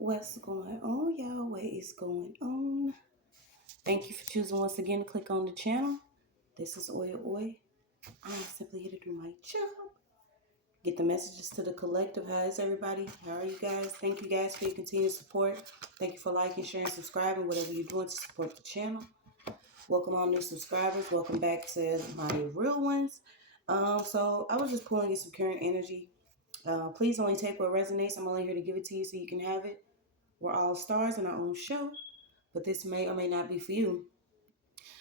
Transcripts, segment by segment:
What's going on, y'all? What is going on? Thank you for choosing once again to click on the channel. This is OYAOY. I'm simply here to do my job. Get the messages to the collective. How is everybody? How are you guys? Thank you guys for your continued support. Thank you for liking, sharing, subscribing, whatever you're doing to support the channel. Welcome all new subscribers. Welcome back to my real ones. So I was just pulling in some current energy. Please only take what resonates. I'm only here to give it to you so you can have it. We're all stars in our own show, but this may or may not be for you.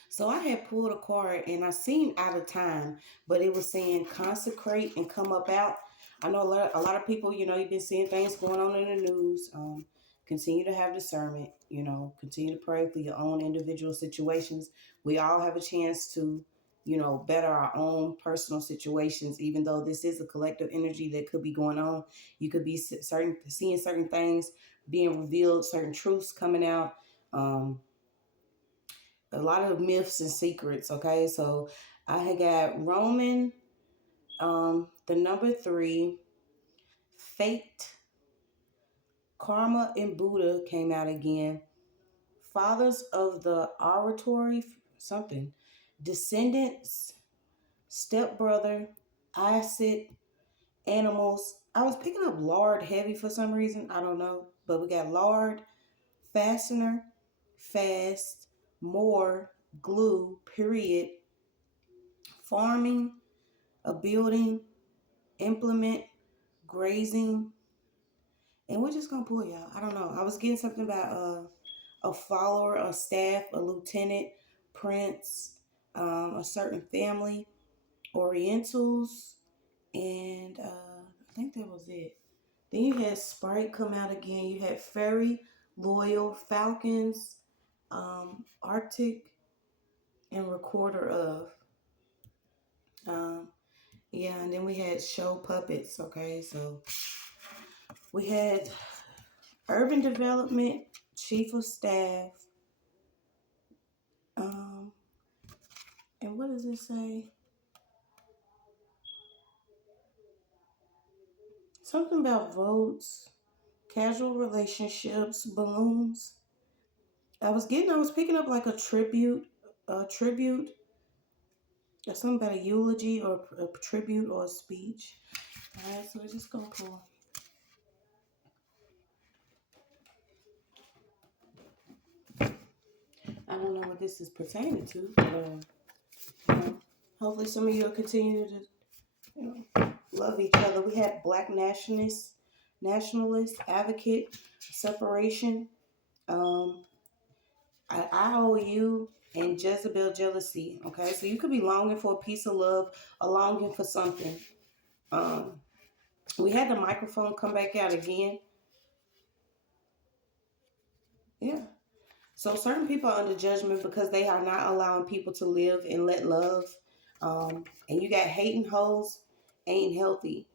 So I had pulled a card and I seen out of time, but it was saying consecrate and come up out. I know a lot of people, you've been seeing things going on in the news. Continue to have discernment, continue to pray for your own individual situations. We all have a chance to, better our own personal situations, even though this is a collective energy that could be going on. You could be seeing certain things being revealed, certain truths coming out. A lot of myths and secrets. Okay, so I had got Roman, the number 3, fate, karma, and Buddha came out again. Fathers of the oratory, something, descendants, stepbrother, acid, animals. I was picking up lard heavy for some reason. I don't know, but we got lard, fastener, fast, more, glue, period, farming, a building, implement, grazing, and we're just gonna pull y'all. I don't know. I was getting something about a follower, a staff, a lieutenant, prince, a certain family, Orientals, and I think that was it. Then you had Sprite come out again. You had Fairy, Loyal, Falcons, Arctic, and Recorder of. Yeah, and then we had Show Puppets. Okay, so we had Urban Development, Chief of Staff, and what does it say? Something about votes, casual relationships, balloons. I was picking up like a tribute, or something about a eulogy or a tribute or a speech. All right, so we're just gonna pull. I don't know what this is pertaining to, but hopefully some of you will continue to, love each other. We had Black nationalist, advocate, separation, IOU, and Jezebel jealousy. Okay, so you could be longing for a piece of love, or longing for something. We had the microphone come back out again. Yeah. So certain people are under judgment because they are not allowing people to live and let love. And you got hating hoes ain't healthy.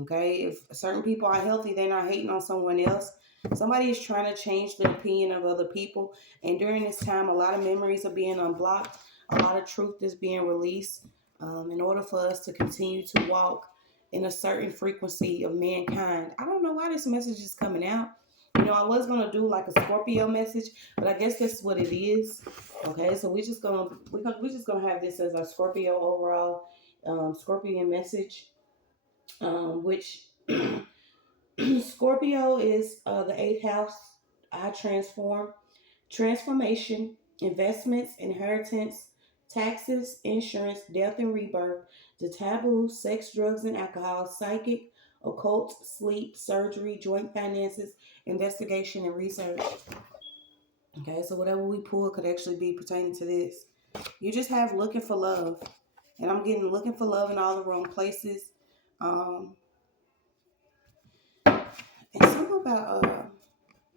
Okay, if certain people are healthy, they're not hating on someone else. Somebody is trying to change the opinion of other people. And during this time, a lot of memories are being unblocked. A lot of truth is being released in order for us to continue to walk in a certain frequency of mankind. I don't know why this message is coming out. I was going to do like a Scorpio message, but I guess that's what it is. Okay, so we're just gonna have this as our Scorpio overall Scorpion message, which Scorpio is the 8th house. I transformation, investments, inheritance, taxes, insurance, death and rebirth, the taboo, sex, drugs, and alcohol, psychic, occult, sleep, surgery, joint finances, investigation, and research. Okay, so whatever we pull could actually be pertaining to this. You just have looking for love. And I'm getting looking for love in all the wrong places. And something about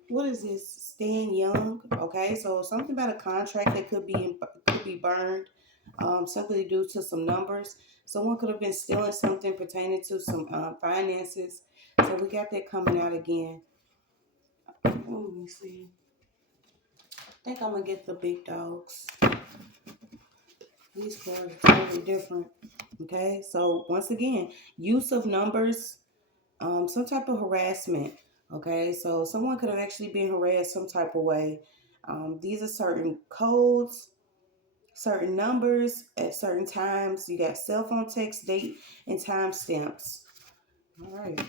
what is this? Staying young. Okay, so something about a contract that could be burned. Something due to some numbers. Someone could have been stealing something pertaining to some finances. So we got that coming out again. Let me see. I think I'm gonna get the big dogs. These cards are totally different. Okay, so once again, use of numbers, some type of harassment, Okay, so someone could have actually been harassed some type of way. These are certain codes, certain numbers at certain times. You got cell phone text, date, and time stamps. All right.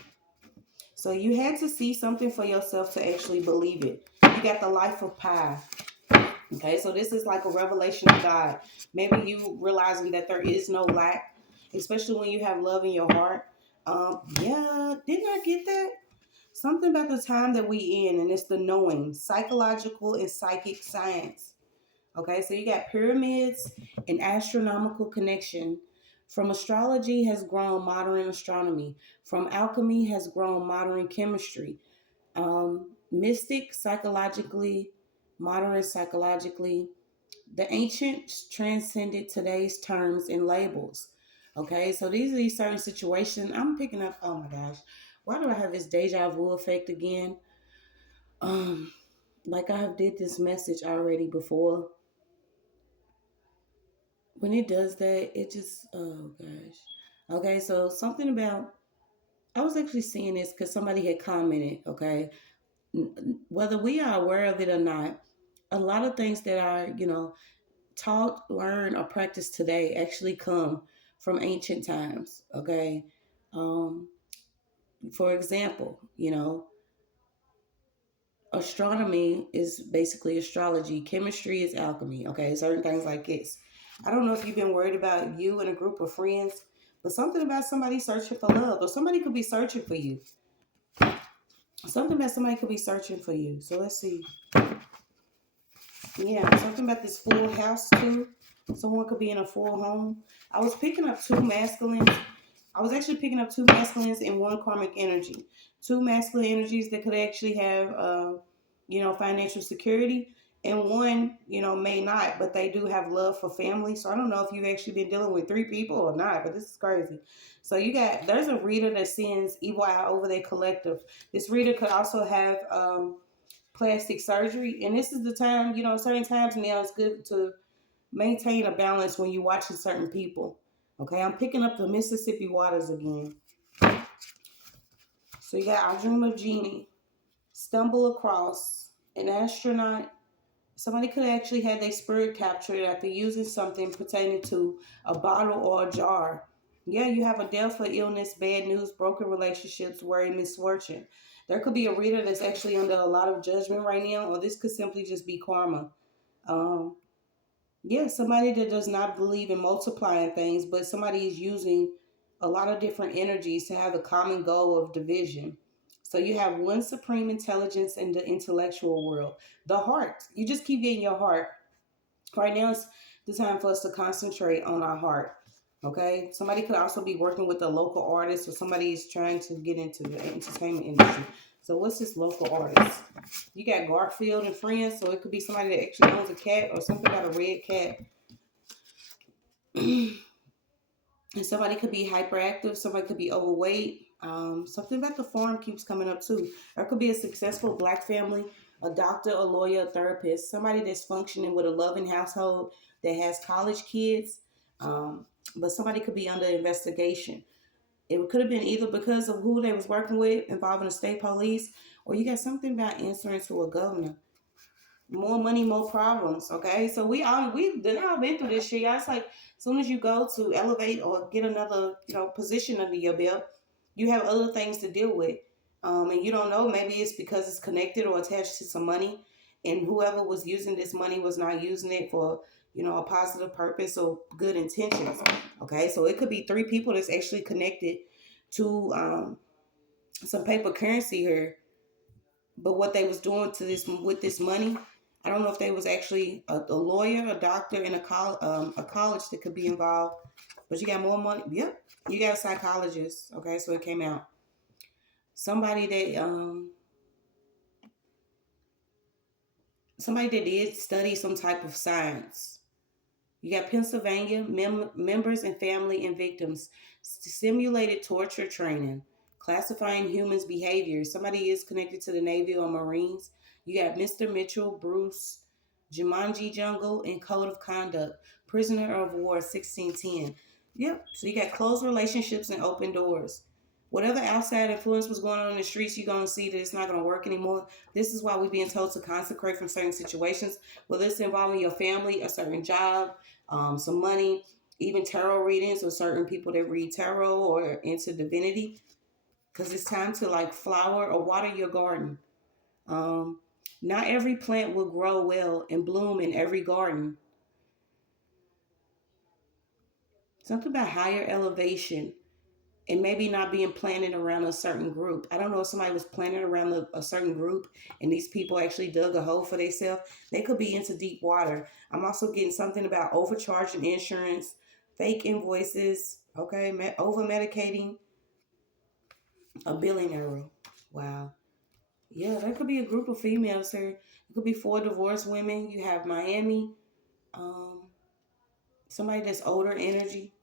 So you had to see something for yourself to actually believe it. You got the life of Pi. Okay, so this is like a revelation of God. Maybe you realizing that there is no lack, especially when you have love in your heart. Yeah, didn't I get that? Something about the time that we in, and it's the knowing, psychological and psychic science. Okay, so you got pyramids and astronomical connection. From astrology has grown modern astronomy. From alchemy has grown modern chemistry. Mystic psychologically, modern psychologically. The ancients transcended today's terms and labels. Okay, so these are these certain situations. I'm picking up. Oh my gosh, why do I have this deja vu effect again? Um, like I have did this message already before. When it does that, it just oh gosh. Okay, so something about I was actually seeing this because somebody had commented. Okay, whether we are aware of it or not, a lot of things that are taught, learned, or practiced today actually come from ancient times. Okay, um, for example, astronomy is basically astrology. Chemistry is alchemy. Okay, certain things like this. I don't know if you've been worried about you and a group of friends, but something about somebody searching for love, or somebody could be searching for you. Something about somebody could be searching for you. So let's see. Yeah, something about this full house too. Someone could be in a full home. I was picking up two masculines. I was actually picking up two masculines and one karmic energy. Two masculine energies that could actually have, financial security, and one, may not, but they do have love for family. So I don't know if you've actually been dealing with three people or not, but this is crazy. So there's a reader that sends evil eye over their collective. This reader could also have plastic surgery, and this is the time, certain times now it's good to maintain a balance when you're watching certain people. Okay, I'm picking up the Mississippi waters again. So you got I Dream of Jeannie, stumble across an astronaut. Somebody could actually have their spirit captured after using something pertaining to a bottle or a jar. Yeah, you have a death or illness, bad news, broken relationships, worry, misfortune. There could be a reader that's actually under a lot of judgment right now, or this could simply just be karma. Um, Yeah, somebody that does not believe in multiplying things, but somebody is using a lot of different energies to have a common goal of division. So you have one supreme intelligence in the intellectual world. The heart. You just keep getting your heart. Right now is the time for us to concentrate on our heart. Okay. Somebody could also be working with a local artist, or somebody is trying to get into the entertainment industry. So what's this local artist? You got Garfield and friends, so it could be somebody that actually owns a cat or something about a red cat. And somebody could be hyperactive, somebody could be overweight. Something about the farm keeps coming up too. Or it could be a successful black family, a doctor, a lawyer, a therapist, somebody that's functioning with a loving household that has college kids. Um, but somebody could be under investigation. It could have been either because of who they was working with, involving the state police, or you got something about answering to a governor. More money, more problems. Okay, so we've all been through this shit. Y'all. It's like as soon as you go to elevate or get another position under your belt, you have other things to deal with, and you don't know. Maybe it's because it's connected or attached to some money, and whoever was using this money was not using it for a positive purpose or good intentions. Okay, so it could be three people that's actually connected to some paper currency here, but what they was doing to this with this money, I don't know if they was actually a lawyer, a doctor, and a college that could be involved. But you got more money. Yep, you got a psychologist. Okay, so it came out somebody that somebody that did study some type of science. You got Pennsylvania members and family and victims, simulated torture training, classifying humans' behavior. Somebody is connected to the Navy or Marines. You got Mr. Mitchell, Bruce, Jumanji Jungle, and Code of Conduct, Prisoner of War 1610. Yep. So you got closed relationships and open doors. Whatever outside influence was going on in the streets, you're going to see that it's not going to work anymore. This is why we're being told to consecrate from certain situations, whether it's involving your family, a certain job, some money, even tarot readings or certain people that read tarot or into divinity, because it's time to like flower or water your garden. Um, Not every plant will grow well and bloom in every garden. Something about higher elevation and maybe not being planted around a certain group. I don't know if somebody was planted around a certain group and these people actually dug a hole for themselves. They could be into deep water. I'm also getting something about overcharging insurance, fake invoices, okay, over medicating, a billing error. Wow. Yeah, that could be a group of females here. It could be four divorced women. You have Miami, um, somebody that's older energy.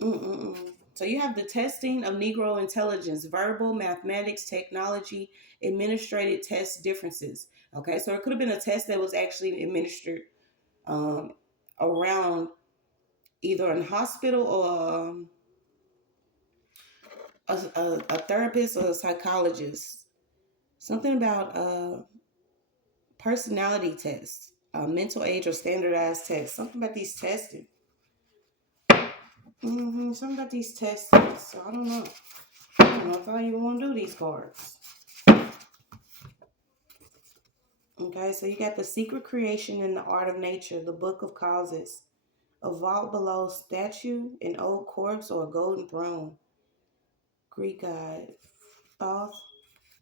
Mm-mm-mm. So you have the testing of Negro intelligence, verbal, mathematics, technology, administrative test differences. Okay, so it could have been a test that was actually administered um, around either in hospital or a therapist or a psychologist. Something about personality tests, mental age or standardized tests. Something about these testing. Something about these tests. So I don't know. I don't know if I even want to do these cards. Okay, so you got the secret creation and the art of nature, the book of causes, a vault below statue, an old corpse, or a golden throne. Greek god, Thoth,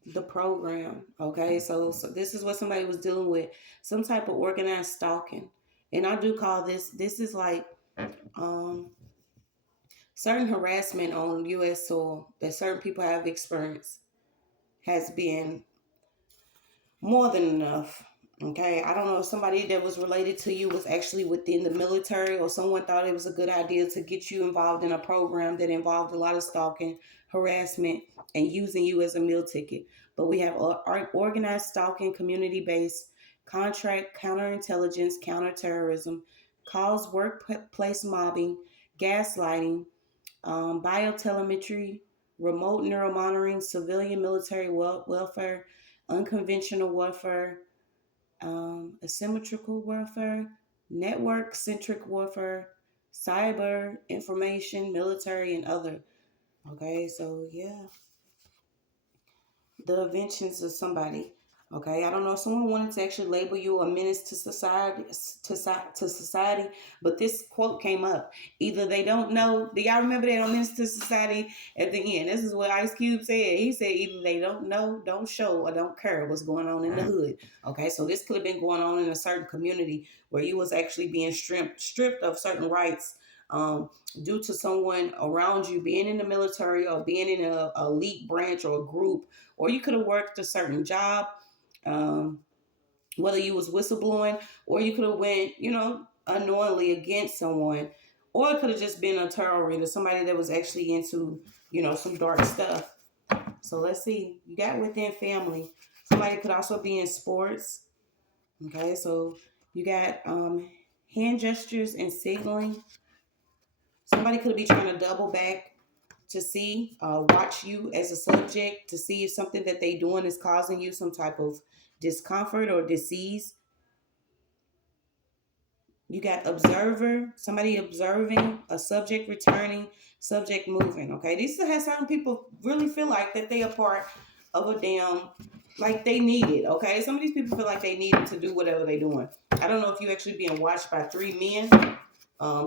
the program. Okay, so this is what somebody was dealing with, some type of organized stalking. And I do call this is like um certain harassment on US soil that certain people have experienced has been more than enough. Okay, I don't know if somebody that was related to you was actually within the military or someone thought it was a good idea to get you involved in a program that involved a lot of stalking, harassment, and using you as a meal ticket. But we have organized stalking, community based, contract, counterintelligence, counterterrorism, cause workplace mobbing, gaslighting, biotelemetry, remote neuromonitoring, civilian military welfare, unconventional warfare, asymmetrical warfare, network centric warfare, cyber information, military, and other. Okay, so yeah, the inventions of somebody. Okay, I don't know if someone wanted to actually label you a menace to society, to society, but this quote came up. Either they don't know. Do y'all remember that on Menace to Society at the end? This is what Ice Cube said. He said either they don't know, don't show, or don't care what's going on in the hood. Okay, so this could have been going on in a certain community where you was actually being stripped of certain rights. Due to someone around you being in the military or being in a elite branch or a group, or you could have worked a certain job, um, whether you was whistleblowing, or you could have went, unknowingly against someone, or it could have just been a tarot reader, somebody that was actually into, some dark stuff. So let's see. You got within family. Somebody could also be in sports. Okay, so you got hand gestures and signaling. Somebody could be trying to double back to see, watch you as a subject to see if something that they doing is causing you some type of discomfort or disease. You got observer, somebody observing, a subject returning, subject moving. Okay, these has certain people really feel like that they are part of a damn, like they need it. Okay, some of these people feel like they need it to do whatever they're doing. I don't know if you actually being watched by three men,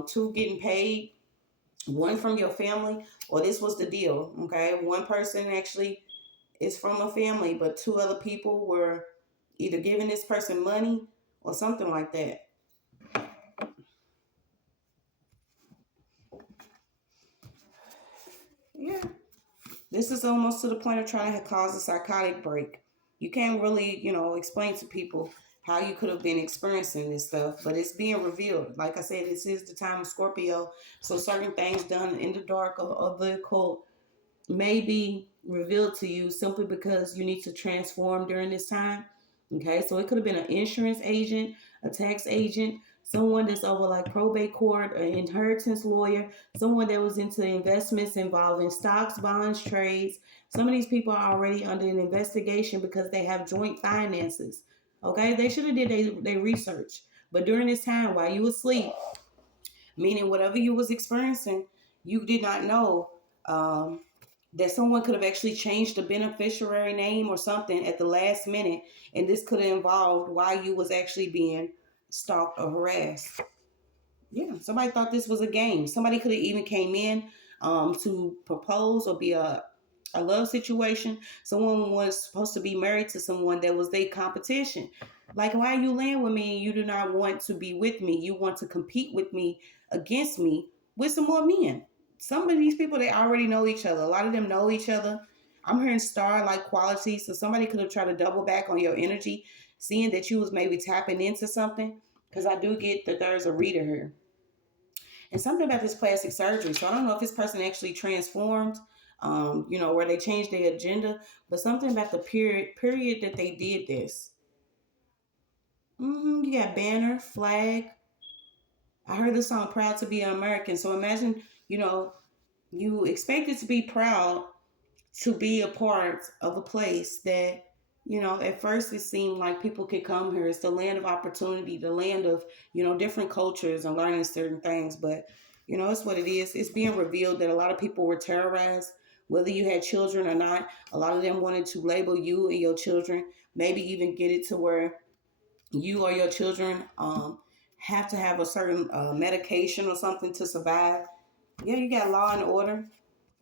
two getting paid, one from your family, or this was the deal. Okay, one person actually is from a family, but two other people were either giving this person money or something like that. Yeah. This is almost to the point of trying to cause a psychotic break. You can't really, explain to people how you could have been experiencing this stuff, but it's being revealed. Like I said, this is the time of Scorpio, so certain things done in the dark of the occult may be revealed to you simply because you need to transform during this time. Okay, so it could have been an insurance agent, a tax agent, someone that's over like probate court or inheritance lawyer, someone that was into investments involving stocks, bonds, trades. Some of these people are already under an investigation because they have joint finances. Okay, they should have did their research. But during this time, while you were asleep, meaning whatever you was experiencing, you did not know that someone could have actually changed the beneficiary name or something at the last minute, and this could have involved why you was actually being stalked or harassed. Yeah, somebody thought this was a game. Somebody could have even came in to propose or be a love situation. Someone was supposed to be married to someone that was their competition. Like, why you laying with me and you do not want to be with me? You want to compete with me against me with some more men. Some of these people, they already know each other. A lot of them know each other. I'm hearing star like qualities. So somebody could have tried to double back on your energy, seeing that you was maybe tapping into something. Because I do get that there's a reader here. And something about this plastic surgery. So I don't know if this person actually transformed, where they changed their agenda, but something about the period that they did this. You got banner, flag. I heard the song "Proud to Be an American." So imagine, you expected to be proud to be a part of a place that, at first it seemed like people could come here. It's the land of opportunity, the land of, different cultures and learning certain things. But, it's what it is. It's being revealed that a lot of people were terrorized, whether you had children or not. A lot of them wanted to label you and your children, maybe even get it to where you or your children have to have a certain medication or something to survive. Yeah, you got law and order.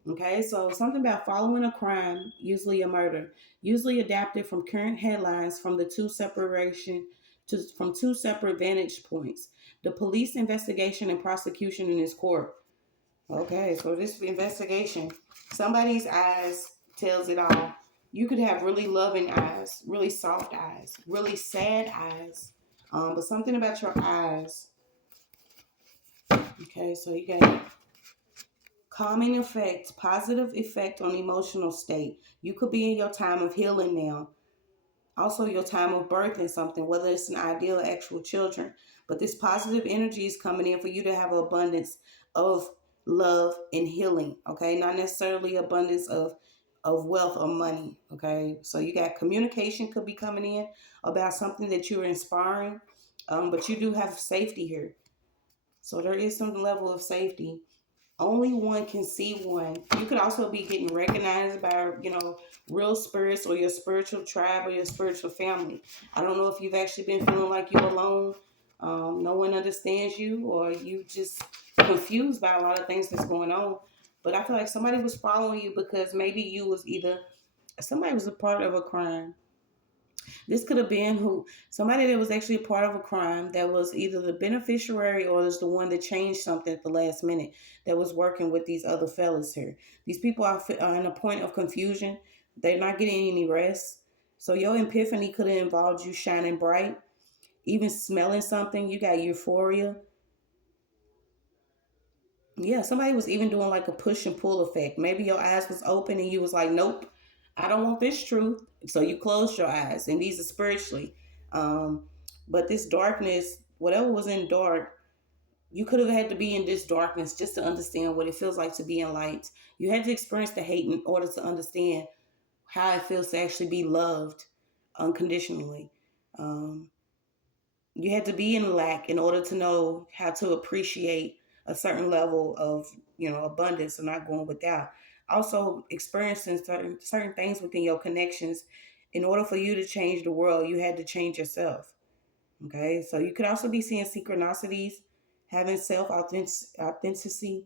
Okay, so something about following a crime, usually a murder, usually adapted from current headlines from two separate vantage points. The police investigation and prosecution in this court. Okay, so this investigation, somebody's eyes tells it all. You could have really loving eyes, really soft eyes, really sad eyes, but something about your eyes. Okay, so you got calming effect, positive effect on emotional state. You could be in your time of healing now. Also, your time of birthing something, whether it's an ideal or actual children. But this positive energy is coming in for you to have an abundance of love and healing. Okay, not necessarily abundance of wealth or money. Okay, so you got communication could be coming in about something that you're inspiring, but you do have safety here. So there is some level of safety. Only one can see one. You could also be getting recognized by, real spirits or your spiritual tribe or your spiritual family. I don't know if you've actually been feeling like you're alone. No one understands you, or you just confused by a lot of things that's going on. But I feel like somebody was following you because maybe you was either somebody was a part of a crime. This could have been who somebody that was actually a part of a crime that was either the beneficiary or is the one that changed something at the last minute that was working with these other fellas here. These people are in a point of confusion. They're not getting any rest. So your epiphany could have involved you shining bright, even smelling something. You got euphoria. Yeah, somebody was even doing like a push and pull effect. Maybe your eyes was open and you was like, nope, I don't want this truth. So you closed your eyes, and these are spiritually. Um, but this darkness, whatever was in dark, you could have had to be in this darkness just to understand what it feels like to be in light. You had to experience the hate in order to understand how it feels to actually be loved unconditionally. Um, you had to be in lack in order to know how to appreciate a certain level of, abundance and not going without. Also experiencing certain things within your connections. In order for you to change the world, you had to change yourself. Okay, so you could also be seeing synchronicities, having self authenticity,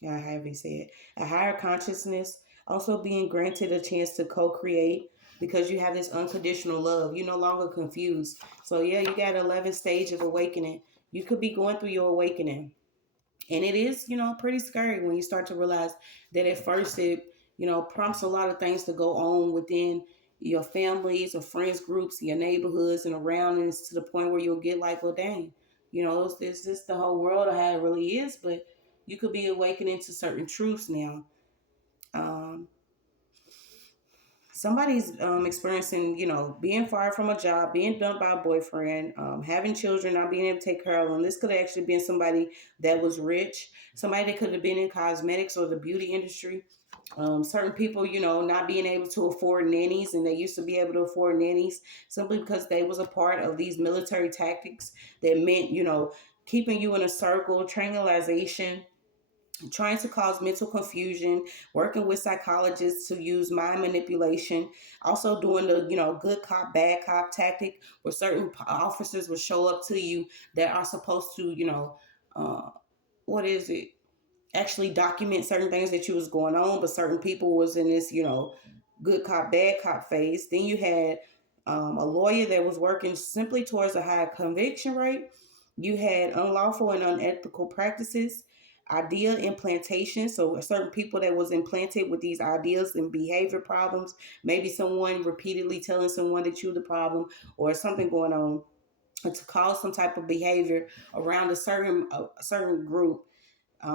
yeah, however you say it, a higher consciousness, also being granted a chance to co-create because you have this unconditional love. You're no longer confused. So yeah, you got 11 stage of awakening. You could be going through your awakening. And it is, pretty scary when you start to realize that at first it, prompts a lot of things to go on within your families or friends groups, your neighborhoods and around, and it's to the point where you'll get like, well, dang, it's just the whole world of how it really is. But you could be awakening to certain truths now. Um, somebody's experiencing, being fired from a job, being dumped by a boyfriend, having children, not being able to take care of them. This could have actually been somebody that was rich, somebody that could have been in cosmetics or the beauty industry. Certain people, not being able to afford nannies, and they used to be able to afford nannies simply because they was a part of these military tactics that meant, keeping you in a circle, triangulation, trying to cause mental confusion, working with psychologists to use mind manipulation, also doing the, good cop, bad cop tactic where certain officers will show up to you that are supposed to, uh, what is it? Actually document certain things that you was going on, but certain people was in this, good cop, bad cop phase. Then you had a lawyer that was working simply towards a high conviction rate. You had unlawful and unethical practices, idea implantation. So certain people that was implanted with these ideas and behavior problems, maybe someone repeatedly telling someone that you're the problem or something going on to cause some type of behavior around a certain group,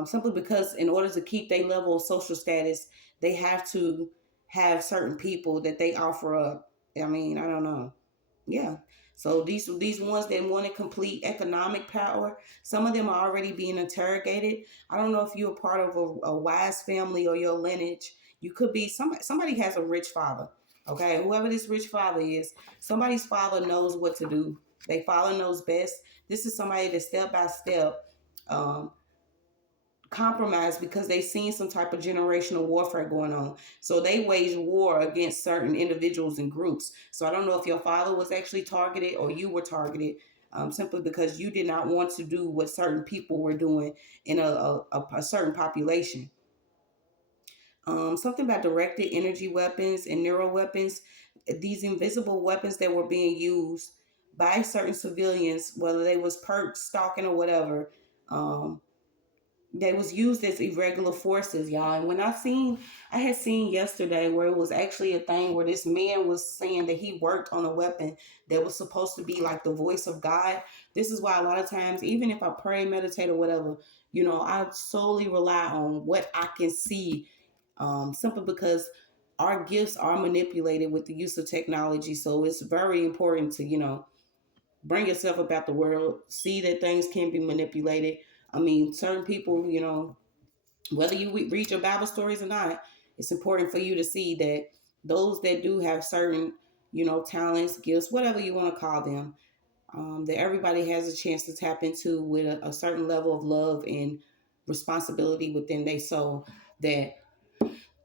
simply because in order to keep their level of social status, they have to have certain people that they offer up. I mean, I don't know. Yeah. So these ones that wanted complete economic power, some of them are already being interrogated. I don't know if you're a part of a wise family or your lineage. You could be somebody has a rich father. Okay, whoever this rich father is, somebody's father knows what to do. They father knows best. This is somebody that step by step um, compromised because they seen some type of generational warfare going on. So they wage war against certain individuals and groups. So I don't know if your father was actually targeted or you were targeted, simply because you did not want to do what certain people were doing in a certain population. Something about directed energy weapons and neural weapons, these invisible weapons that were being used by certain civilians, whether they was perk stalking or whatever. They was used as irregular forces, y'all. And I had seen yesterday where it was actually a thing where this man was saying that he worked on a weapon that was supposed to be like the voice of God. This is why a lot of times, even if I pray, meditate, or whatever, I solely rely on what I can see, simply because our gifts are manipulated with the use of technology. So it's very important to, bring yourself about the world, see that things can be manipulated. I mean, certain people, whether you read your Bible stories or not, it's important for you to see that those that do have certain, talents, gifts, whatever you want to call them, that everybody has a chance to tap into with a certain level of love and responsibility within their soul, that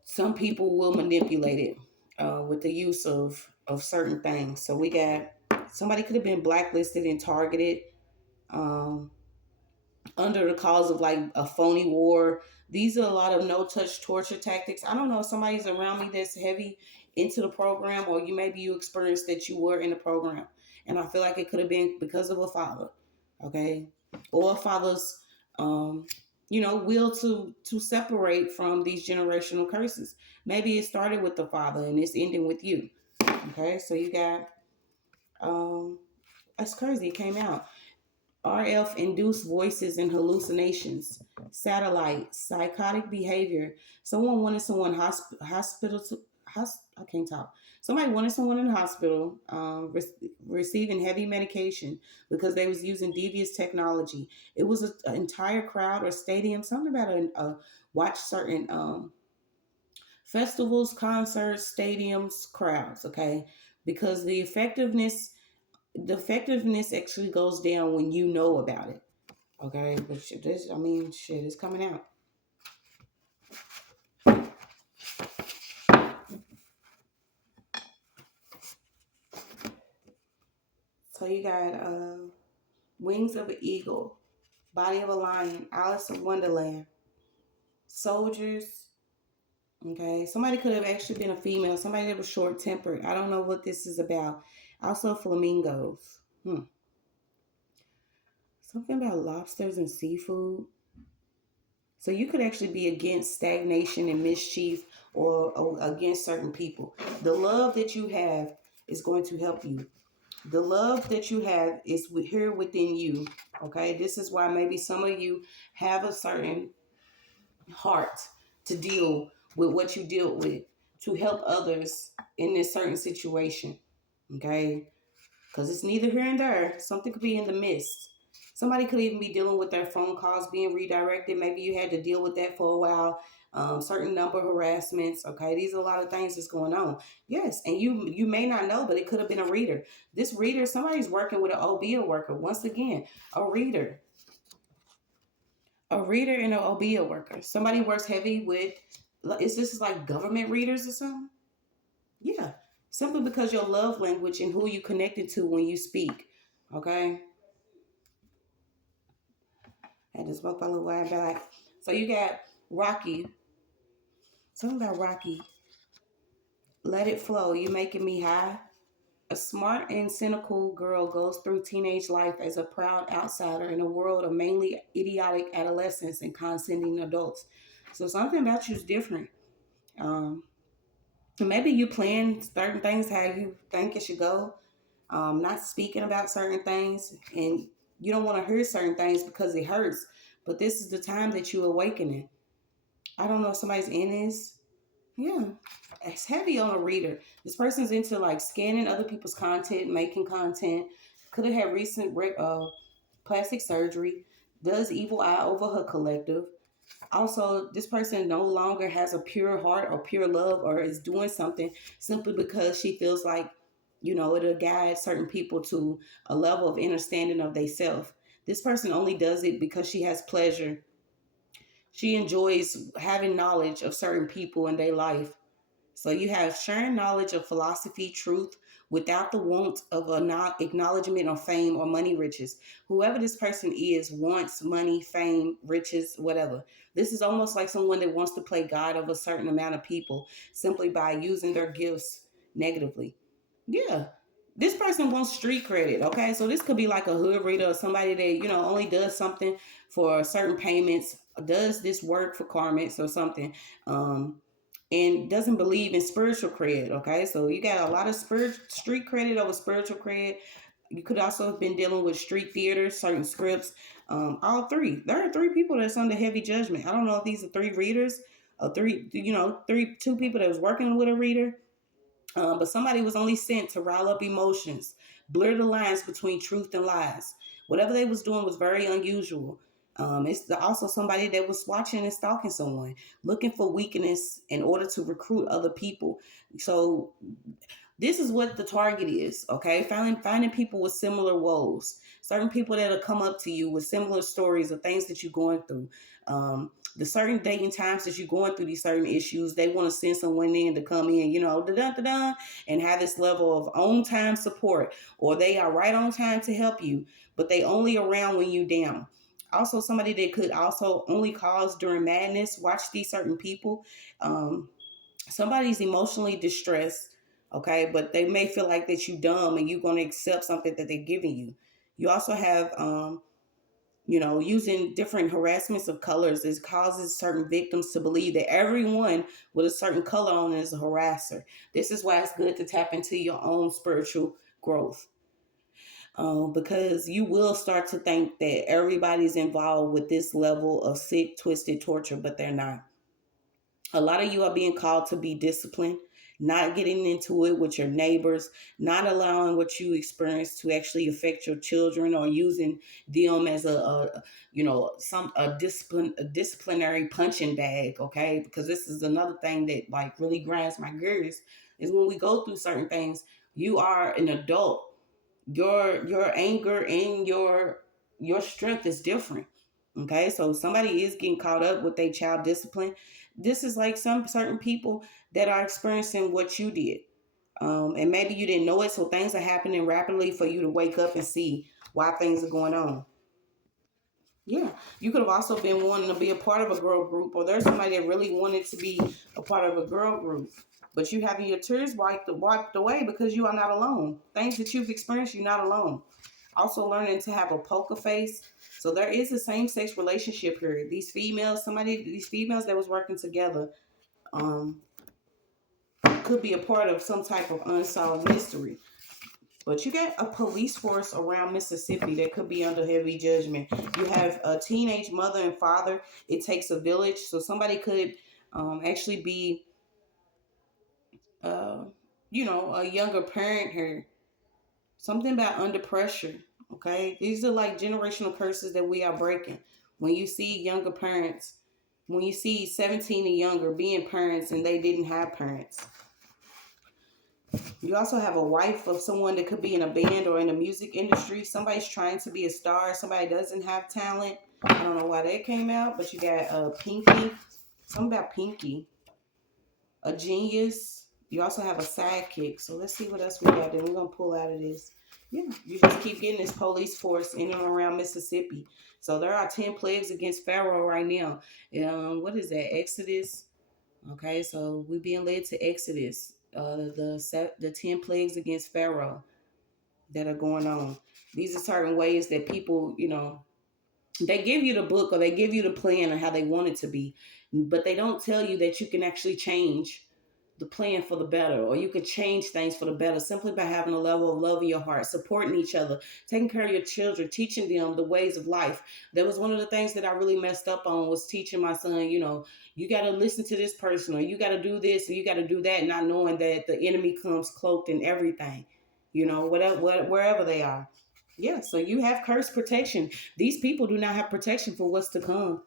some people will manipulate it with the use of certain things. So we got somebody could have been blacklisted and targeted, um, under the cause of like a phony war. These are a lot of no touch torture tactics. I don't know if somebody's around me that's heavy into the program, or maybe you experienced that you were in the program. And I feel like it could have been because of a father, okay? Or a father's will to separate from these generational curses. Maybe it started with the father and it's ending with you. Okay, so you got that's crazy. It came out. RF induced voices and hallucinations, satellite, psychotic behavior. Someone wanted someone hospital to, I can't talk. Somebody wanted someone in the hospital, receiving heavy medication because they was using devious technology. It was an entire crowd or stadium, something about watch certain festivals, concerts, stadiums, crowds. Okay, because the effectiveness actually goes down when you know about it. Okay, but shit is coming out. So you got Wings of an Eagle, Body of a Lion, Alice of Wonderland, Soldiers. Okay, somebody could have actually been a female, somebody that was short tempered. I don't know what this is about. Also, flamingos. Something about lobsters and seafood. So you could actually be against stagnation and mischief, or against certain people. The love that you have is going to help you. The love that you have is here within you. Okay, this is why maybe some of you have a certain heart to deal with what you deal with, to help others in this certain situation. Okay? Because it's neither here and there. Something could be in the midst. Somebody could even be dealing with their phone calls being redirected. Maybe you had to deal with that for a while. Certain number of harassments. Okay, these are a lot of things that's going on. Yes, and you may not know, but it could have been a reader. This reader, somebody's working with an OBA worker. Once again, a reader. A reader and an OBA worker. Somebody works heavy with, is this like government readers or something? Yeah. Simply because your love language and who you connected to when you speak. Okay. I just spoke a little while back. So you got Rocky. Something about Rocky. Let it flow. You making me high. A smart and cynical girl goes through teenage life as a proud outsider in a world of mainly idiotic adolescents and condescending adults. So something about you is different. Um, Maybe you plan certain things how you think it should go, not speaking about certain things, and you don't want to hear certain things because it hurts. But this is the time that you're awakening. I don't know if somebody's in this. Yeah, it's heavy on a reader. This person's into like scanning other people's content, making content. Could have had recent plastic surgery. Does evil eye over her collective. Also, this person no longer has a pure heart or pure love or is doing something simply because she feels like, it'll guide certain people to a level of understanding of themselves. This person only does it because she has pleasure. She enjoys having knowledge of certain people in their life. So you have sharing knowledge of philosophy, truth, without the want of acknowledgement or fame or money riches. Whoever this person is wants money, fame, riches, whatever. This is almost like someone that wants to play God of a certain amount of people simply by using their gifts negatively. Yeah. This person wants street credit, okay? So this could be like a hood reader or somebody that, only does something for certain payments, does this work for karmics or something. And doesn't believe in spiritual credit. Okay, so you got a lot of street credit over spiritual credit. You could also have been dealing with street theater, certain scripts. All three. There are three people that's under heavy judgment. I don't know if these are three readers or two people that was working with a reader. But somebody was only sent to rile up emotions, blur the lines between truth and lies. Whatever they was doing was very unusual. It's also somebody that was watching and stalking someone, looking for weakness in order to recruit other people. So this is what the target is, okay? Finding people with similar woes, certain people that'll come up to you with similar stories of things that you're going through. The certain dating times that you're going through these certain issues, they want to send someone in to come in, da-da-da-da, and have this level of on time support, or they are right on time to help you, but they only around when you down. Also, somebody that could also only cause during madness. Watch these certain people. Somebody's emotionally distressed, okay, but they may feel like that you dumb and you're going to accept something that they're giving you. You also have using different harassments of colors. It causes certain victims to believe that everyone with a certain color on is a harasser. This is why it's good to tap into your own spiritual growth, because you will start to think that everybody's involved with this level of sick, twisted torture, but they're not. A lot of you are being called to be disciplined, not getting into it with your neighbors, not allowing what you experience to actually affect your children, or using them as a disciplinary punching bag. Okay, because this is another thing that like really grinds my gears is when we go through certain things. You are an adult. Your anger and your strength is different. Okay, so somebody is getting caught up with their child discipline. This is like some certain people that are experiencing what you did, and maybe you didn't know it, so things are happening rapidly for you to wake up and see why things are going on. Yeah, you could have also been wanting to be a part of a girl group, or there's somebody that really wanted to be a part of a girl group, but you having your tears wiped away because you are not alone. Things that you've experienced, you're not alone. Also learning to have a poker face. So there is a same-sex relationship here. These females that was working together, um, could be a part of some type of unsolved mystery. But you got a police force around Mississippi that could be under heavy judgment. You have a teenage mother and father. It takes a village. So somebody could actually be uh, a younger parent here. Something about under pressure. Okay, these are like generational curses that we are breaking. When you see younger parents, when you see 17 and younger being parents and they didn't have parents. You also have a wife of someone that could be in a band or in the music industry. Somebody's trying to be a star. Somebody doesn't have talent. I don't know why that came out, but you got Pinky. Something about Pinky. A genius. You also have a sidekick. So let's see what else we got. Then we're going to pull out of this. Yeah, you just keep getting this police force in and around Mississippi. So there are 10 plagues against Pharaoh right now. What is that? Exodus. Okay, so we're being led to Exodus. The 10 plagues against Pharaoh that are going on. These are certain ways that people, they give you the book or they give you the plan of how they want it to be, but they don't tell you that you can actually change the plan for the better, or you can change things for the better simply by having a level of love in your heart, supporting each other, taking care of your children, teaching them the ways of life. That was one of the things that I really messed up on, was teaching my son, you got to listen to this person, or you got to do this, or you got to do that, not knowing that the enemy comes cloaked in everything, whatever, wherever they are. Yeah, so you have cursed protection. These people do not have protection for what's to come.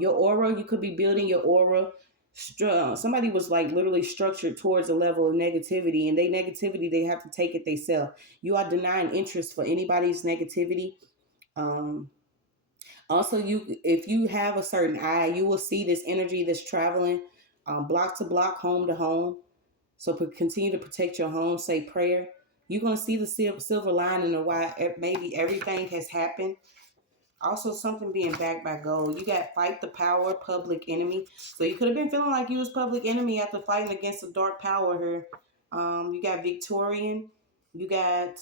Your aura, you could be building your aura. Somebody was like literally structured towards a level of negativity, and they have to take it themselves. You are denying interest for anybody's negativity. Um, Also, if you have a certain eye, you will see this energy that's traveling block to block, home to home. So continue to protect your home. Say prayer. You're gonna see the silver lining of why maybe everything has happened. Also, something being backed by gold. You got fight the power, public enemy. So you could have been feeling like you was public enemy after fighting against a dark power here. You got Victorian. You got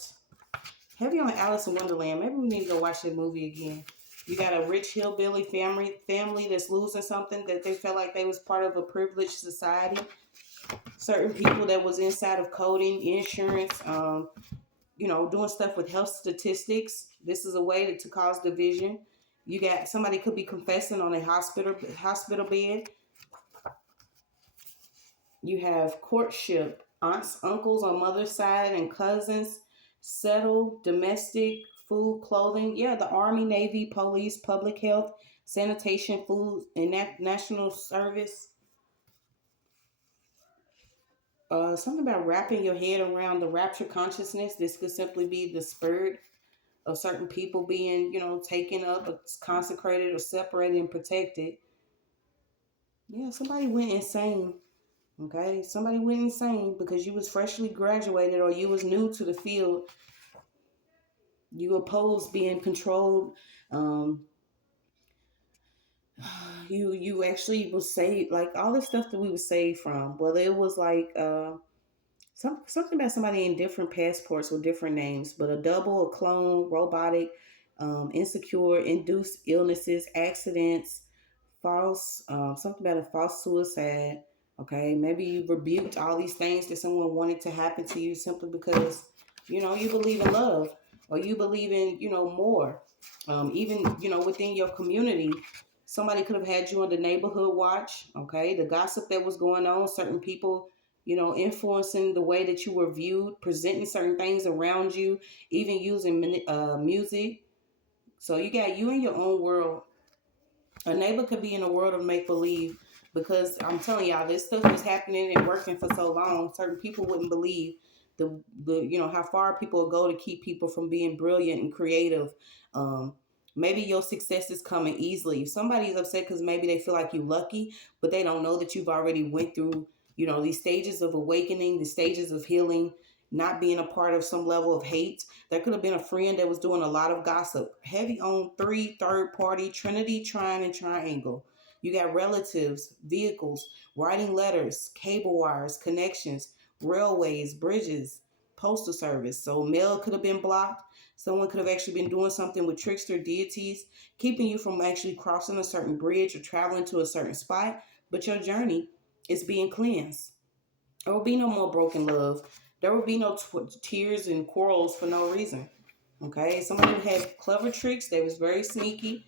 heavy on Alice in Wonderland. Maybe we need to go watch that movie again. You got a rich hillbilly family that's losing something that they felt like they was part of a privileged society. Certain people that was inside of coding, insurance, doing stuff with health statistics. This is a way to cause division. You got somebody could be confessing on a hospital bed. You have courtship, aunts, uncles on mother's side, and cousins. Settle, domestic, food, clothing. Yeah, the Army, Navy, police, public health, sanitation, food, and national service. Something about wrapping your head around the rapture consciousness. This could simply be the spirit of certain people being, taken up, or consecrated, or separated and protected. Yeah, somebody went insane. Okay, somebody went insane because you was freshly graduated or you was new to the field. You opposed being controlled. Um, you actually was saved, like all the stuff that we were saved from. Well, it was like something about somebody in different passports with different names, but a double, a clone, robotic, insecure, induced illnesses, accidents, false, something about a false suicide. Okay, maybe you rebuked all these things that someone wanted to happen to you simply because you believe in love, or you believe in more. Even within your community, somebody could have had you on the neighborhood watch. Okay, the gossip that was going on, certain people influencing the way that you were viewed, presenting certain things around you, even using music. So you got you in your own world. A neighbor could be in a world of make believe, because I'm telling y'all, this stuff was happening and working for so long. Certain people wouldn't believe the how far people will go to keep people from being brilliant and creative. Um, Maybe your success is coming easily. If somebody's upset because maybe they feel like you're lucky, but they don't know that you've already went through these stages of awakening, the stages of healing, not being a part of some level of hate. There could have been a friend that was doing a lot of gossip, heavy on three, third party, Trinity, trine, and triangle. You got relatives, vehicles, writing letters, cable wires, connections, railways, bridges, postal service. So mail could have been blocked. Someone could have actually been doing something with trickster deities, keeping you from actually crossing a certain bridge or traveling to a certain spot. But your journey is being cleansed. There will be no more broken love. There will be no tears and quarrels for no reason. Okay, somebody who had clever tricks. They was very sneaky,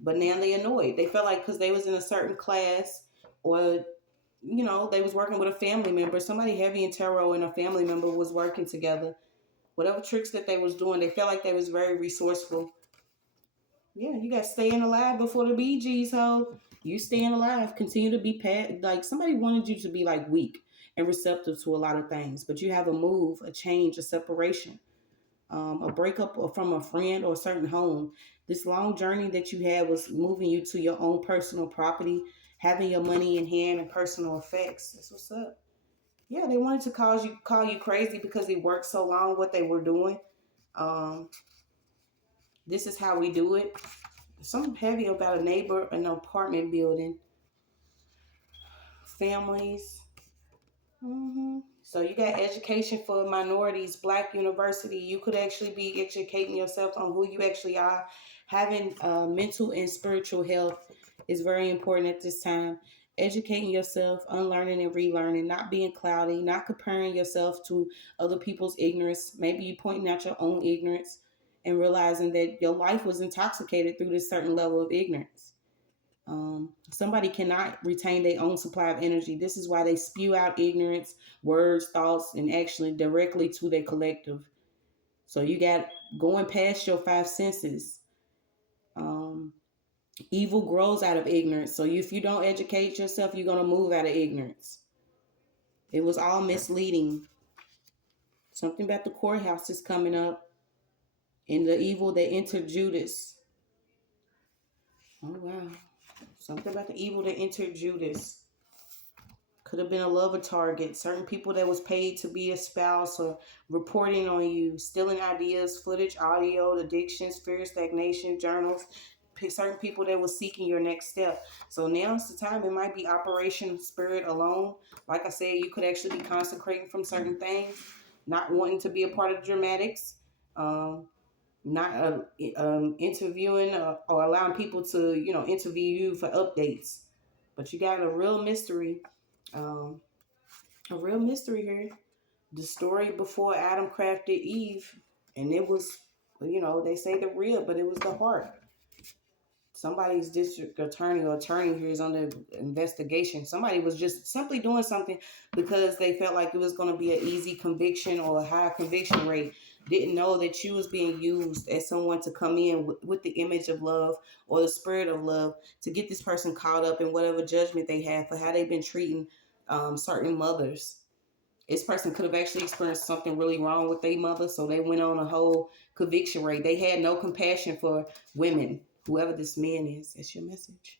but now they annoyed. They felt like because they was in a certain class, or they was working with a family member. Somebody heavy in tarot and a family member was working together. Whatever tricks that they was doing, they felt like they was very resourceful. Yeah, you got staying alive before the Bee Gees, ho. You staying alive. Continue to be like somebody wanted you to be like weak and receptive to a lot of things, but you have a move, a change, a separation, a breakup or from a friend or a certain home. This long journey that you had was moving you to your own personal property, having your money in hand and personal effects. That's what's up. Yeah, they wanted to call you crazy because they worked so long what they were doing. Um, this is how we do it. Something heavy about a neighbor, an apartment building, families. So you got education for minorities, Black university. You could actually be educating yourself on who you actually are. Having mental and spiritual health is very important at this time. Educating yourself, unlearning and relearning, not being cloudy, not comparing yourself to other people's ignorance. Maybe you pointing out your own ignorance and realizing that your life was intoxicated through this certain level of ignorance. Somebody cannot retain their own supply of energy. This is why they spew out ignorance, words, thoughts, and actually directly to their collective. So you got going past your five senses. Evil grows out of ignorance. So if you don't educate yourself, you're going to move out of ignorance. It was all misleading. Something about the courthouse is coming up. And the evil that entered Judas. Oh, wow. Something about the evil that entered Judas. Could have been a lover target. Certain people that was paid to be a spouse or reporting on you, stealing ideas, footage, audio, addictions, fear, stagnation, journals. Certain people that was seeking your next step. So now's the time. It might be Operation Spirit Alone. Like I said, you could actually be consecrating from certain things, not wanting to be a part of the dramatics, not interviewing or allowing people to, interview you for updates. But you got a real mystery. A real mystery here. The story before Adam crafted Eve, and it was, they say the rib, but it was the heart. Somebody's district attorney or attorney here is under investigation. Somebody was just simply doing something because they felt like it was going to be an easy conviction or a high conviction rate. Didn't know that you was being used as someone to come in with the image of love or the spirit of love to get this person caught up in whatever judgment they have for how they've been treating certain mothers. This person could have actually experienced something really wrong with their mother, so they went on a whole conviction rate. They had no compassion for women, whoever this man is. That's your message.